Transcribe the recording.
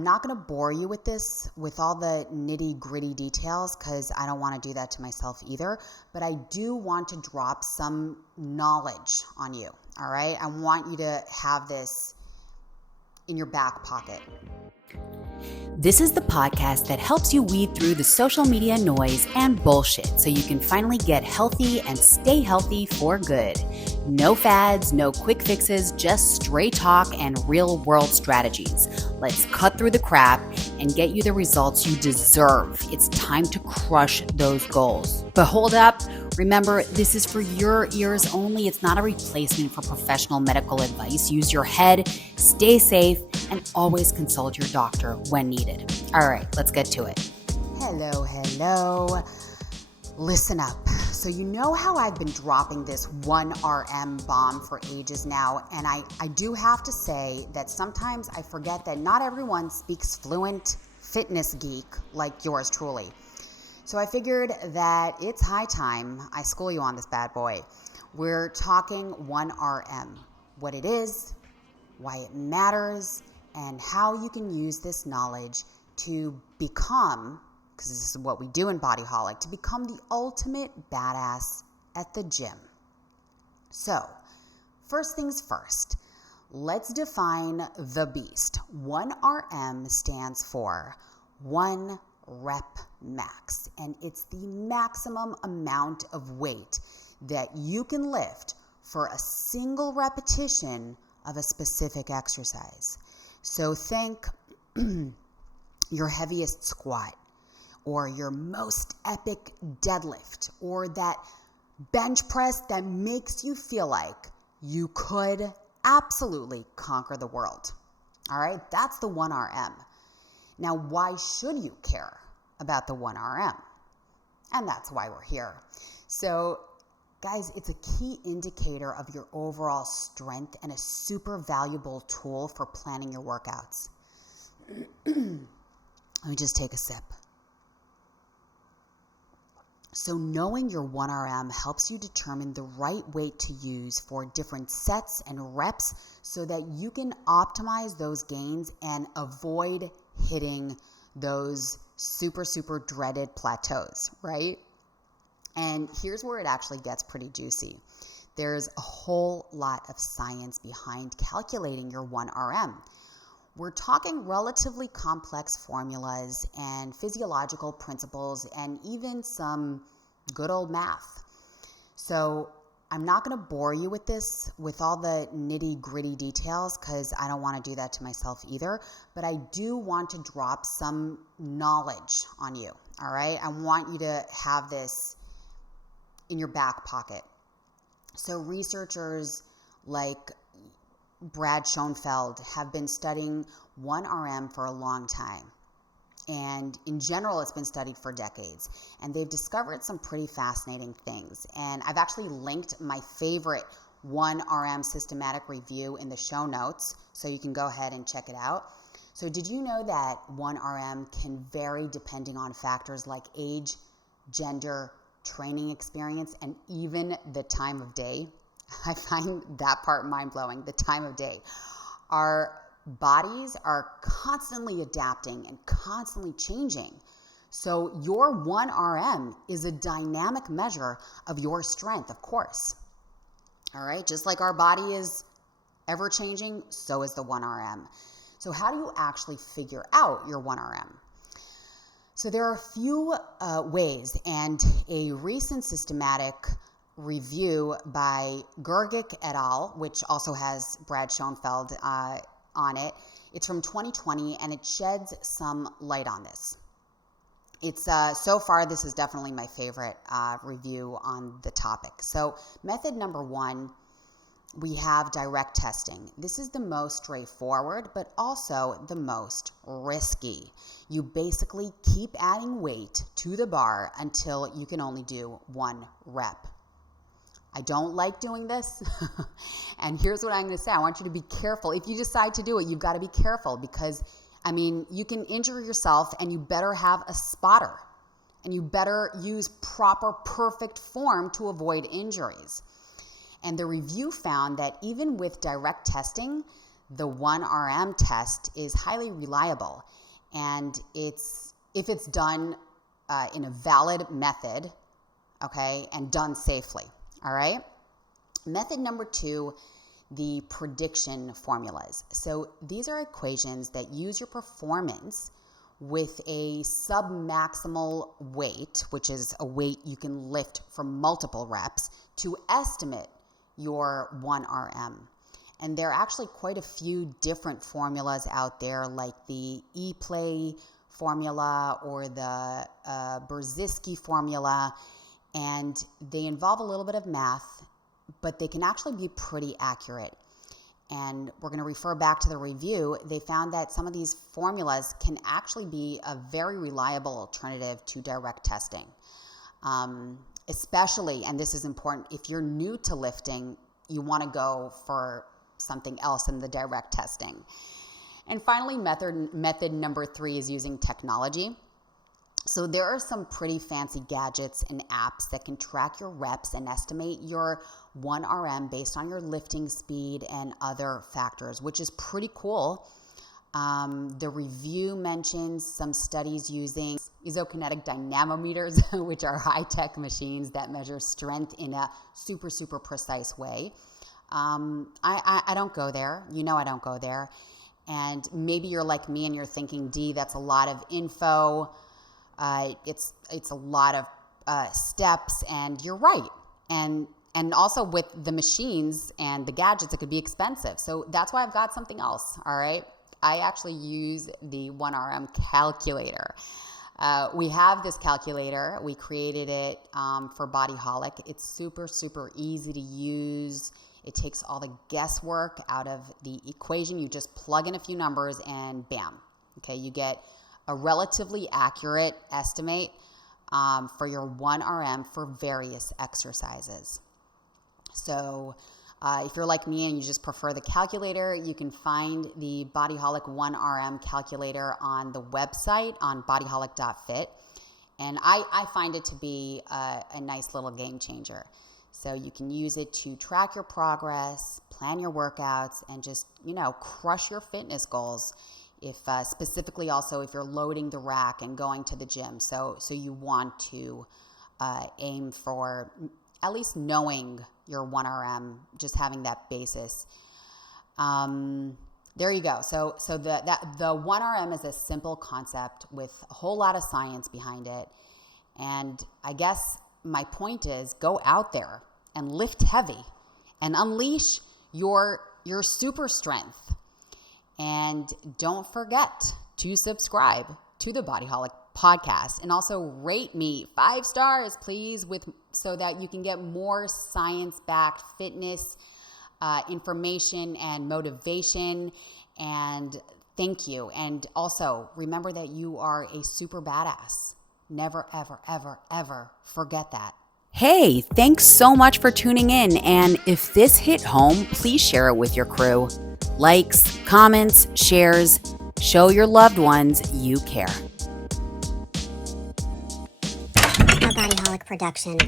I'm not going to bore you with this, with all the nitty gritty details, because I don't want to do that to myself either. But I do want to drop some knowledge on you. All right. I want you to have this in your back pocket. This is the podcast that helps you weed through the social media noise and bullshit so you can finally get healthy and stay healthy for good. No fads, no quick fixes, just straight talk and real world strategies. Let's cut through the crap and get you the results you deserve. It's time to crush those goals. But hold up. Remember, this is for your ears only. It's not a replacement for professional medical advice. Use your head, stay safe, and always consult your doctor when needed. All right, let's get to it. Hello. Listen up. So you know how I've been dropping this 1RM bomb for ages now, and I do have to say that sometimes I forget that not everyone speaks fluent fitness geek like yours truly. So I figured that it's high time I school you on this bad boy. We're talking 1RM, what it is, why it matters, and how you can use this knowledge to become, because this is what we do in Bodyholic, to become the ultimate badass at the gym. So, first things first, let's define the beast. 1RM stands for 1 rep max, and it's the maximum amount of weight that you can lift for a single repetition of a specific exercise. So think your heaviest squat, or your most epic deadlift, or that bench press that makes you feel like you could absolutely conquer the world. All right, that's the 1RM. Now, why should you care about the 1RM? And that's why we're here. So, guys, it's a key indicator of your overall strength and a super valuable tool for planning your workouts. Let me just take a sip. So knowing your 1RM helps you determine the right weight to use for different sets and reps so that you can optimize those gains and avoid hitting those super dreaded plateaus, right? And here's where it actually gets pretty juicy. There's a whole lot of science behind calculating your 1RM. We're talking relatively complex formulas and physiological principles and even some good old math. So I'm not going to bore you with this, with all the nitty gritty details, because I don't want to do that to myself either. But I do want to drop some knowledge on you. All right. I want you to have this in your back pocket. So researchers like Brad Schoenfeld have been studying 1RM for a long time. And in general, it's been studied for decades. And they've discovered some pretty fascinating things. And I've actually linked my favorite 1RM systematic review in the show notes, so you can go ahead and check it out. So did you know that 1RM can vary depending on factors like age, gender, training experience, and even the time of day? I find that part mind-blowing, the time of day. Our bodies are constantly adapting and constantly changing. So your 1RM is a dynamic measure of your strength, of course. All right, just like our body is ever-changing, so is the 1RM. So how do you actually figure out your 1RM? So there are a few ways, and a recent systematic review by Grgic et al., which also has Brad Schoenfeld on it. It's from 2020, and it sheds some light on this. It's so far, this is definitely my favorite review on the topic. So method number 1, we have direct testing. This is the most straightforward, but also the most risky. You basically keep adding weight to the bar until you can only do 1 rep. I don't like doing this. And here's what I'm going to say. I want you to be careful. If you decide to do it, you've got to be careful because, I mean, you can injure yourself, and you better have a spotter. And you better use proper, perfect form to avoid injuries. And the review found that even with direct testing, the 1RM test is highly reliable, and if it's done in a valid method, okay, and done safely, all right? Method number 2, the prediction formulas. So these are equations that use your performance with a submaximal weight, which is a weight you can lift for multiple reps, to estimate your 1RM. And there are actually quite a few different formulas out there, like the E-play formula or the Grgic formula, and they involve a little bit of math, but they can actually be pretty accurate. And we're going to refer back to the review. They found that some of these formulas can actually be a very reliable alternative to direct testing. Especially, and this is important, if you're new to lifting, you want to go for something else than the direct testing. And finally, method number 3 is using technology. So there are some pretty fancy gadgets and apps that can track your reps and estimate your 1RM based on your lifting speed and other factors, which is pretty cool. The review mentions some studies using isokinetic dynamometers, which are high-tech machines that measure strength in a super, super precise way. I don't go there. You know I don't go there. And maybe you're like me and you're thinking, D, that's a lot of info. It's a lot of steps, and you're right. And also with the machines and the gadgets, it could be expensive. So that's why I've got something else, all right? I actually use the 1RM calculator. We have this calculator. We created it for Bodyholic. It's super, super easy to use. It takes all the guesswork out of the equation. You just plug in a few numbers and bam. Okay, you get a relatively accurate estimate for your 1RM for various exercises. So if you're like me and you just prefer the calculator, you can find the Bodyholic 1RM calculator on the website on bodyholic.fit. And I find it to be a nice little game changer. So you can use it to track your progress, plan your workouts, and just, crush your fitness goals. If specifically also if you're loading the rack and going to the gym. So you want to aim for at least knowing your 1RM, just having that basis. There you go. So the 1RM is a simple concept with a whole lot of science behind it. And I guess my point is, go out there and lift heavy and unleash your super strength. And don't forget to subscribe to the Bodyholic podcast, and also rate me 5 stars, please, so that you can get more science-backed fitness information and motivation. And thank you. And also remember that you are a super badass. Never, ever, ever, ever forget that. Hey, thanks so much for tuning in. And if this hit home, please share it with your crew. Likes, comments, shares, show your loved ones you care. A Bodyholic production.